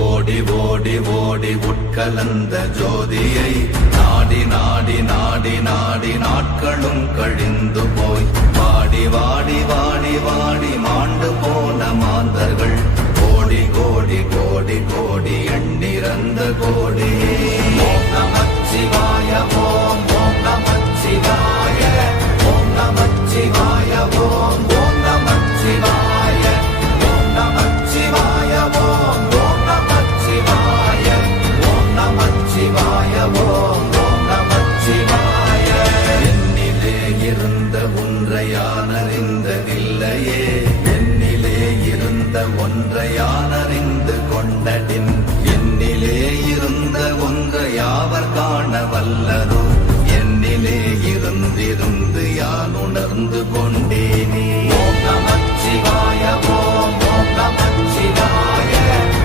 ஓடி ஓடி ஓடி உட்கலந்த ஜோதியை நாடி நாடி நாடி நாடி நாட்களும் கழிந்து போய் வாடி வாடி வாடி வாடி மாண்டு போன மாந்தர்கள் கோடி கோடி கோடி கோடி எண்ணிறந்த